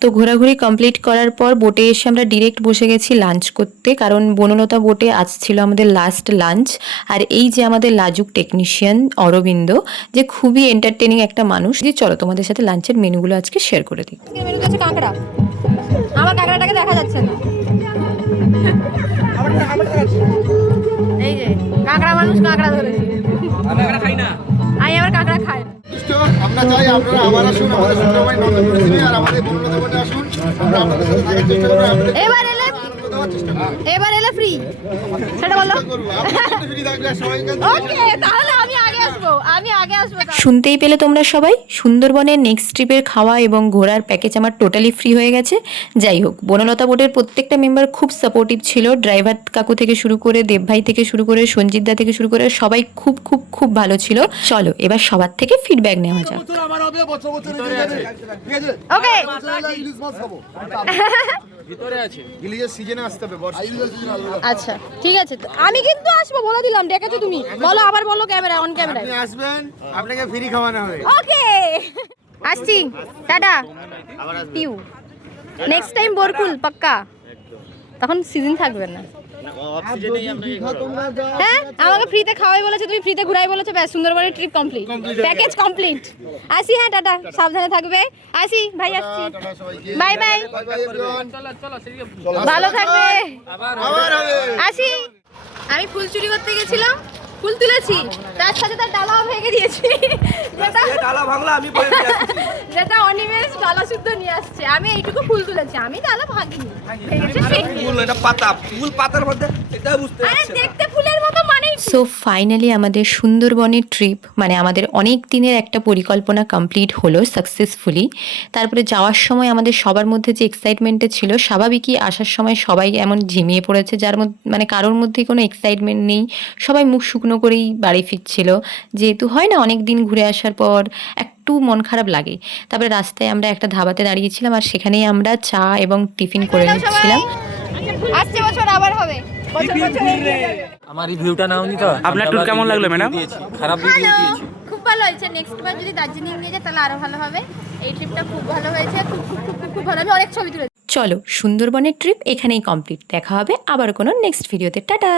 তো ঘোরাঘুরি কমপ্লিট করার পর বোটে এসে আমরা ডিরেক্ট বসে গেছি লাঞ্চ করতে, কারণ বনলতা বোটে আজ ছিল আমাদের লাস্ট লাঞ্চ। আর এই যে আমাদের লাজুক টেকনিশিয়ান অরবিন্দ, যে খুবই এন্টারটেনিং একটা মানুষ। যে চলো তোমাদের সাথে লাঞ্চের মেনুগুলো আজকে শেয়ার করে দিই। মেনুতে আছে কাঁকড়া, আমার কাঁকড়াটাকে দেখা যাচ্ছে না। এই যে কাঁকড়া মানুষ কাঁকড়া ধরেছি, খাই না, আমি আবার কাঁকড়া খাই না। আমরা চাই আপনারা আবার আসুন আমাদের সুন্দরবন নন্দন পরিস্থিতি আর আমাদের বনলতা বোটে আসুন। আমরা আপনাদের সাথে থাকার চেষ্টা করব। এবার এলে ফ্রি, সেটা বলো। ফ্রি থাকলে সবাইকে ওকে, তাহলে আমি আগে আসবো। শুনতেই পেলে তোমরা সবাই, সুন্দরবনের নেক্সট ট্রিপের খাওয়া এবং ঘোরার প্যাকেজ আমার টোটালি ফ্রি হয়ে গেছে। যাই হোক, বনলতা বোটের প্রত্যেকটা মেম্বার খুব সাপোর্টিভ ছিল। ড্রাইভার কাকু থেকে শুরু করে, দেবভাই থেকে শুরু করে, সঞ্জিতদা থেকে শুরু করে সবাই খুব খুব খুব ভালো ছিল। চলো এবার সবার থেকে ফিডব্যাক নেওয়া যাক। ওকে, ইলিশের সিজনে আসতে হবে, বর্ষা সিজনে আসবে। আচ্ছা ঠিক আছে, আমি কিন্তু আসবো, বলে দিলাম। ডেকেছো তুমি, বলো আবার, বলো ক্যামেরা অন ক্যামেরা। আপনি আসবেন, আপনাকে ফ্রি খাওয়ানো হবে। ওকে, আসছি, tata Piu. Next time Barkul পাক্কা, তখন সিজন থাকবে না। হ্যাঁ, আমাকে ফ্রিতে খাওয়াই বলেছে, তুমি ফ্রিতে ঘুরাই বলেছো, ব্যাস সুন্দরবনের ট্রিপ কমপ্লিট, প্যাকেজ কমপ্লিট। আসি, হ্যাঁ টাটা, সাবধানে থাকবে। আসি ভাই, আসছি, বাই বাই, ভালো থাকবে, আসি। আমি ফুল চুরি করতে গেছিলাম, ফুল তুলেছি, তার সাথে তার ডালাও ভেঙে দিয়েছি। যেটা অনিমেষ ডালা শুদ্ধ নিয়ে আসছে, আমি এইটুকু ফুল তুলেছি, আমি ডালা ভাঙিনি। দেখতে ফুলের মতো মানেই। সো ফাইনালি আমাদের সুন্দরবনের ট্রিপ, মানে আমাদের অনেক দিনের একটা পরিকল্পনা কমপ্লিট হলো সাকসেসফুলি। তারপরে যাওয়ার সময় আমাদের সবার মধ্যে যে এক্সাইটমেন্টটা ছিল, স্বাভাবিকই আসার সময় সবাই এমন ঝিমিয়ে পড়েছে, যার মধ্যে মানে কারোর মধ্যেই কোনো এক্সাইটমেন্ট নেই। সবাই মুখ শুকনো করেই বাড়ি ফিরছিল, যেহেতু হয় না অনেক দিন ঘুরে আসার পর একটু মন খারাপ লাগে। তারপরে রাস্তায় আমরা একটা ধাবাতে দাঁড়িয়েছিলাম, আর সেখানেই আমরা চা এবং টিফিন করে নিচ্ছিলাম। আসছে বছর আবার হবে, বছর বছর এগিয়ে যাবে। আমার রিভিউটা নাওনি তো? আপনার ট্যুর কেমন লাগলো ম্যাডাম? খারাপ রিভিউ দিয়েছি। খুব ভালো হয়েছে। নেক্সট বার যদি দার্জিলিং নিয়ে যায় তাহলে আরো ভালো হবে। এই ট্রিপটা খুব ভালো হয়েছে, খুব খুব খুব খুব ভালো। আমি অনেক ছবি তুলেছি। চলো সুন্দরবনের ট্রিপ এখানেই কমপ্লিট। দেখা হবে আবার কোনো নেক্সট ভিডিওতে। টাটা।